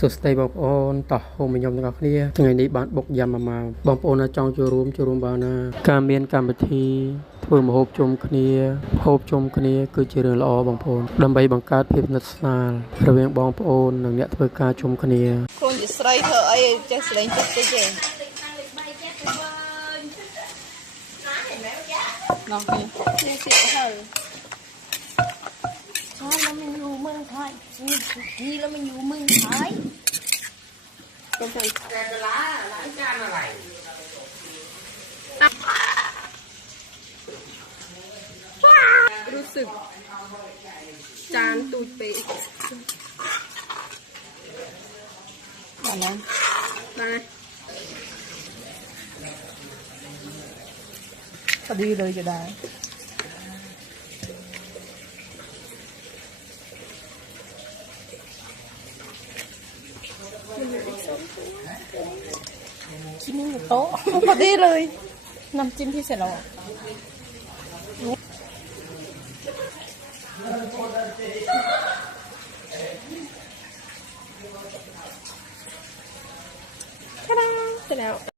สุดสเตย์บอกโอนต่อโฮมยมต่างกันเนี่ยทั้งไงนี้บ้านบกยำมาบอกโอนจองจูรุมบานาการเมียนการบัทีเพื่อมาโฮบจมคเนียโฮบจมคเนียคือเจริญละออบางโอนดำใบบังการเพียบนัดสนาระเวียงบองโอนหนังเนี่ยเพื่อการจมคเนียคนจะใส่เธอไอ้จะใส่จะเจ๊น้องนี่สิเธอใช่แล้วมันอยู่เมืองไทยนี่แล้วมันอยู่เมืองไทยเป็นไงแต่เวลาร้านจานอะไรรู้สึกจานตูดไปอะไรมาพอดีเลยจะได้กินนี่อยู่โต๊ะพอดีเลยน้ำจิ้มที่เสร็จแล้วเสร็จแล้ว